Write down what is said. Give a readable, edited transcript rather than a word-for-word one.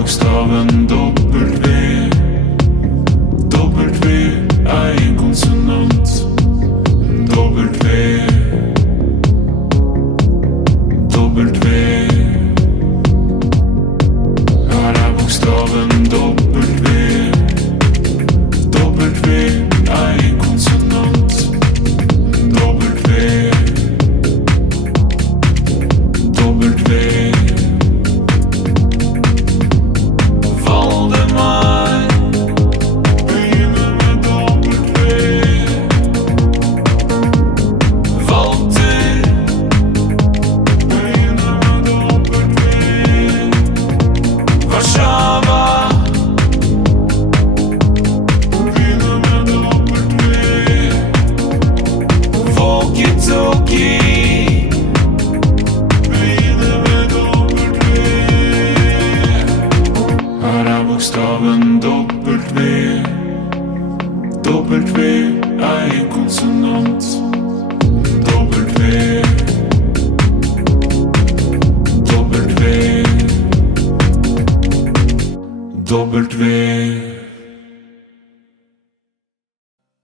bokstaven W. W er en konsonant. W. W. Her er bokstaven W. W er en konsonant. W. W. Valdemar begynner med W. Walter begynner med W. Warszawa begynner med W. Walkie-talkie begynner med W. Her er bokstaven W. W er en konsonant. W. W. W.